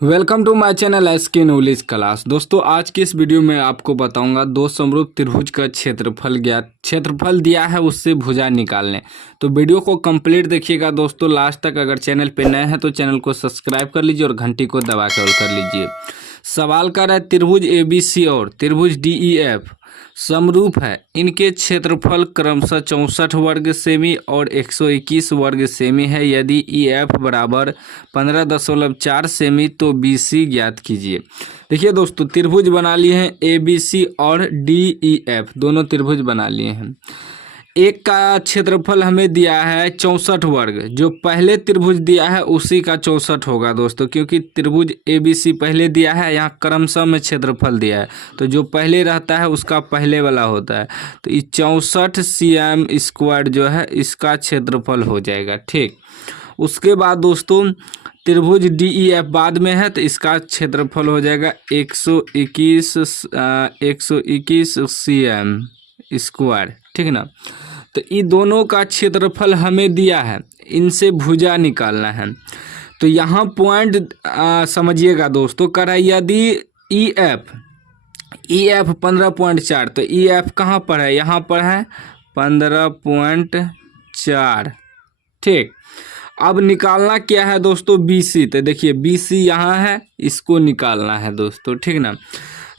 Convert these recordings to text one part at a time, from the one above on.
Welcome to my channel S K knowledge class. दोस्तों आज की इस वीडियो में आपको बताऊंगा दो समरूप त्रिभुज का क्षेत्रफल दिया है, उससे भुजा निकालने। तो वीडियो को कंप्लीट देखिएगा दोस्तों लास्ट तक। अगर चैनल पे नए हैं तो चैनल को सब्सक्राइब कर लीजिए और घंटी को दबा कर ऑल कर लीजिए। सवाल कर रहा है त्रिभुज ABC और त्रिभुज DEF समरूप है, इनके क्षेत्रफल क्रमशः 64 वर्ग सेमी और 121 वर्ग सेमी है। यदि EF बराबर 15.4 सेमी तो BC ज्ञात कीजिए। देखिए दोस्तों त्रिभुज बना लिए हैं ABC और DEF, दोनों त्रिभुज बना लिए हैं। एक का क्षेत्रफल हमें दिया है 64 वर्ग, जो पहले त्रिभुज दिया है उसी का 64 होगा दोस्तों, क्योंकि त्रिभुज ABC पहले दिया है, यहाँ क्रमशः में क्षेत्रफल दिया है तो जो पहले रहता है उसका पहले वाला होता है। तो ये 64 cm² जो है इसका क्षेत्रफल हो जाएगा। ठीक, उसके बाद दोस्तों त्रिभुज DEF बाद में है तो इसका क्षेत्रफल हो जाएगा 121 cm²। ठीक ना, तो ये दोनों का क्षेत्रफल हमें दिया है, इनसे भुजा निकालना है। तो यहाँ पॉइंट समझिएगा दोस्तों, कर है यदि EF 15.4 तो EF कहाँ पर है, यहाँ पर है 15.4। ठीक, अब निकालना क्या है दोस्तों BC। तो देखिए BC यहाँ है, इसको निकालना है दोस्तों। ठीक ना,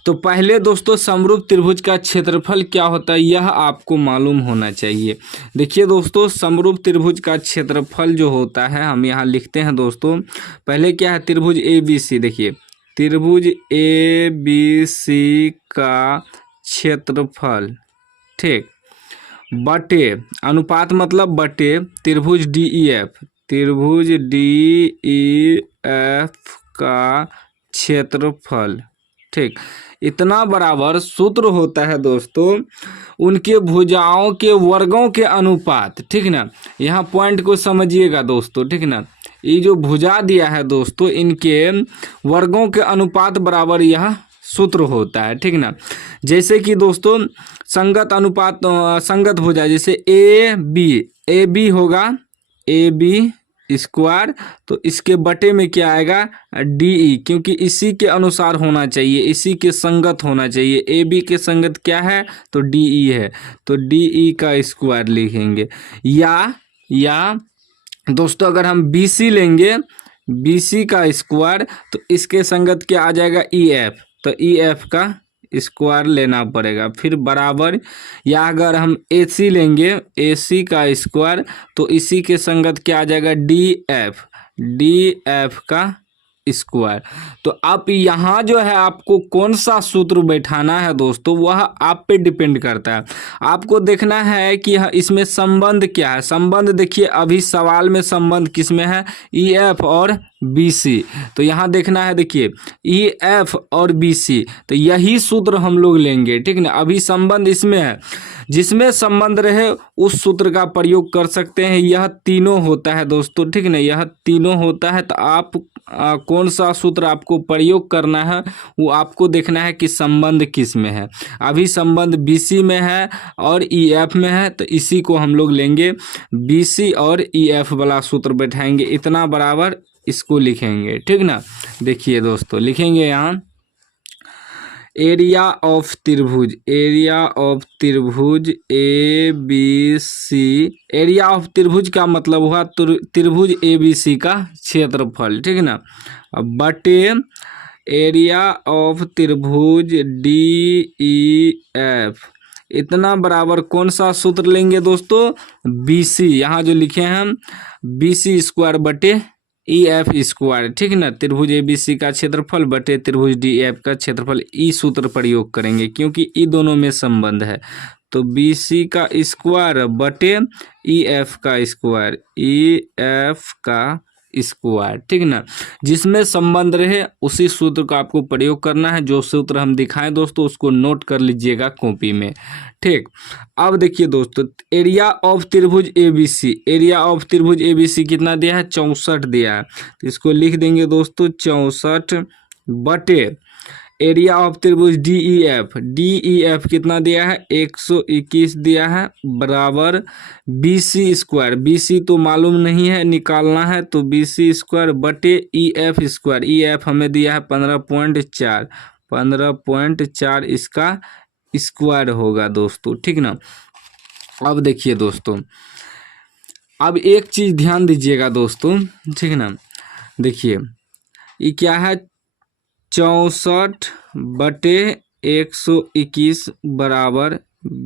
तो पहले दोस्तों समरूप त्रिभुज का क्षेत्रफल क्या होता है यह आपको मालूम होना चाहिए। देखिए दोस्तों समरूप त्रिभुज का क्षेत्रफल जो होता है हम यहाँ लिखते हैं दोस्तों। पहले क्या है त्रिभुज ABC, देखिए त्रिभुज ABC का क्षेत्रफल, ठीक, बटे अनुपात मतलब बटे त्रिभुज DEF का क्षेत्रफल। ठीक, इतना बराबर सूत्र होता है दोस्तों उनके भुजाओं के वर्गों के अनुपात। ठीक ना, यहाँ पॉइंट को समझिएगा दोस्तों। ठीक ना, ये जो भुजा दिया है दोस्तों इनके वर्गों के अनुपात बराबर यह सूत्र होता है। ठीक ना, जैसे कि दोस्तों संगत अनुपात, संगत भुजा जैसे AB होगा AB², तो इसके बटे में क्या आएगा DE, क्योंकि इसी के अनुसार होना चाहिए, इसी के संगत होना चाहिए। AB के संगत क्या है तो DE है, तो DE का स्क्वायर लिखेंगे। या दोस्तों अगर हम BC लेंगे, BC का स्क्वायर, तो इसके संगत क्या आ जाएगा EF, तो EF का स्क्वायर लेना पड़ेगा। फिर बराबर, या अगर हम AC लेंगे AC का स्क्वायर, तो इसी के संगत क्या आ जाएगा DF का स्क्वायर। तो आप यहाँ जो है आपको कौन सा सूत्र बैठाना है दोस्तों वह आप पे डिपेंड करता है। आपको देखना है कि इसमें संबंध क्या है। संबंध देखिए अभी सवाल में संबंध किसमें है EF और BC, तो यहाँ देखना है देखिए EF और BC, तो यही सूत्र हम लोग लेंगे। ठीक ना, अभी संबंध इसमें है, जिसमें संबंध रहे उस सूत्र का प्रयोग कर सकते हैं। यह तीनों होता है दोस्तों। ठीक ना, यह तीनों होता है, तो आप कौन सा सूत्र आपको प्रयोग करना है वो आपको देखना है कि संबंध किस में है। अभी संबंध BC में है और EF में है, तो इसी को हम लोग लेंगे, BC और EF वाला सूत्र बैठाएंगे, इतना बराबर इसको लिखेंगे। ठीक ना, देखिए दोस्तों लिखेंगे यहाँ एरिया ऑफ त्रिभुज ABC। एरिया ऑफ त्रिभुज का मतलब हुआ त्रिभुज ABC का क्षेत्रफल। ठीक ना, बटे एरिया ऑफ त्रिभुज DEF, इतना बराबर कौन सा सूत्र लेंगे दोस्तों BC, यहाँ जो लिखे हैं हम BC² बटे EF²। ठीक ना, त्रिभुज ABC का क्षेत्रफल बटे त्रिभुज DEF का क्षेत्रफल, ई सूत्र प्रयोग करेंगे क्योंकि ई दोनों में संबंध है। तो BC का स्क्वायर बटे EF का स्क्वायर। ठीक ना, जिसमें संबंध रहे उसी सूत्र का आपको प्रयोग करना है। जो सूत्र हम दिखाएं दोस्तों उसको नोट कर लीजिएगा कॉपी में। ठीक, अब देखिए दोस्तों एरिया ऑफ त्रिभुज ABC, एरिया ऑफ त्रिभुज ABC कितना दिया है 64 दिया है, तो इसको लिख देंगे दोस्तों 64 बटे एरिया ऑफ त्रिभुज DEF कितना दिया है 121 दिया है बराबर BC स्क्वायर। BC तो मालूम नहीं है, निकालना है तो BC स्क्वायर बटे EF स्क्वायर। EF हमें दिया है 15.4 इसका स्क्वायर होगा दोस्तों, ठीक ना। अब देखिए दोस्तों, अब एक चीज ध्यान दीजिएगा दोस्तों, ठीक ना। देखिए ये क्या है 64/121 बराबर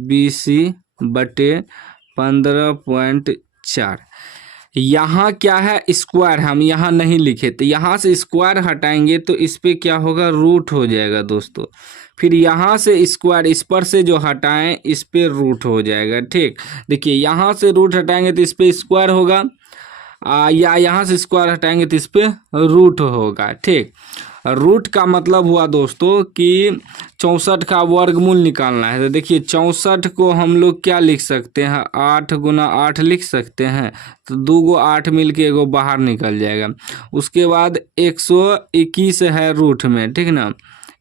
BC बटे 15.4। यहाँ क्या है स्क्वायर, हम यहाँ नहीं लिखे तो यहाँ से स्क्वायर हटाएंगे तो इस पे क्या होगा रूट हो जाएगा दोस्तों। फिर यहाँ से स्क्वायर इस पर से जो हटाएं इस पे रूट हो जाएगा, ठीक। देखिए यहाँ से रूट हटाएंगे तो इस पे स्क्वायर होगा, या यहाँ से स्क्वायर हटाएंगे तो इस पे रूट होगा, ठीक। रूट का मतलब हुआ दोस्तों कि 64 का वर्गमूल निकालना है। तो देखिए 64 को हम लोग क्या लिख सकते हैं 8 गुना 8 लिख सकते हैं, तो 2 गो 8 मिल के एगो बाहर निकल जाएगा। उसके बाद 121 है रूट में, ठीक ना।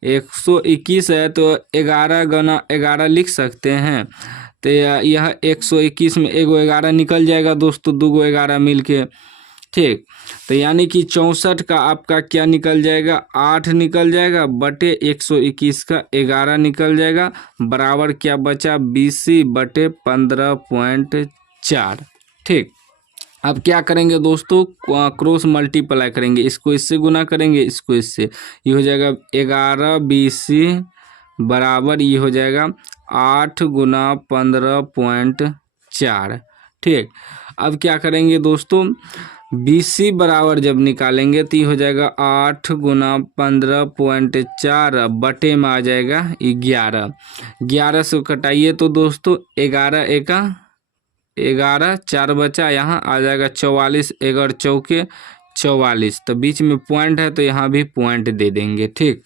121 है तो 11 गुना 11 लिख सकते हैं, तो यह 121 में एगो 11 निकल जाएगा दोस्तों, 2 गो 11 मिल के, ठीक। तो यानी कि 64 का आपका क्या निकल जाएगा 8 निकल जाएगा बटे 121 का 11 निकल जाएगा बराबर क्या बचा BC बटे 15.4, ठीक। अब क्या करेंगे दोस्तों क्रॉस मल्टीप्लाई करेंगे, इसको इससे गुना करेंगे, इसको इससे, ये हो जाएगा 11 BC बराबर ये हो जाएगा 8 गुना 15.4, ठीक। अब क्या करेंगे दोस्तों BC बराबर जब निकालेंगे तो ये हो जाएगा 8 गुना 15.4 बटे में आ जाएगा 11 से कटाइए तो दोस्तों 11 एका 11 4 बचा, यहाँ आ जाएगा 44 11 चौके 44, तो बीच में पॉइंट है तो यहाँ भी पॉइंट दे देंगे, ठीक।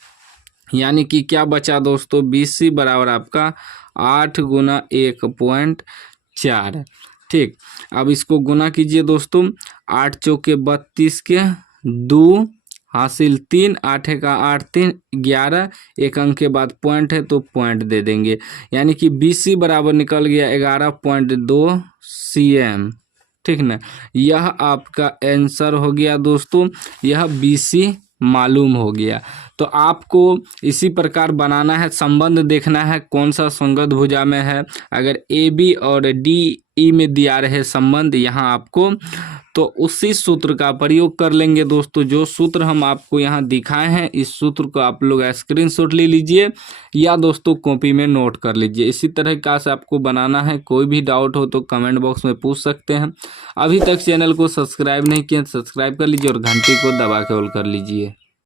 यानी कि क्या बचा दोस्तों BC बराबर आपका 8 गुना 1.4, ठीक। अब इसको गुना कीजिए दोस्तों, 8 चौके 32 के 2 हासिल 3, 8 का 8 3 11, एक अंक के बाद पॉइंट है तो पॉइंट दे देंगे। यानी कि BC बराबर निकल गया 11.2 cm, ठीक ना। यह आपका आंसर हो गया दोस्तों, यह BC मालूम हो गया। तो आपको इसी प्रकार बनाना है, संबंध देखना है कौन सा संगत भुजा में है। अगर AB और DE में दिया रहे संबंध यहाँ आपको, तो उसी सूत्र का प्रयोग कर लेंगे दोस्तों। जो सूत्र हम आपको यहाँ दिखाए हैं इस सूत्र को आप लोग स्क्रीनशॉट ले लीजिए या दोस्तों कॉपी में नोट कर लीजिए। इसी तरह का से आपको बनाना है। कोई भी डाउट हो तो कमेंट बॉक्स में पूछ सकते हैं। अभी तक चैनल को सब्सक्राइब नहीं किया सब्सक्राइब कर लीजिए और घंटी को दबा के ऑल कर लीजिए।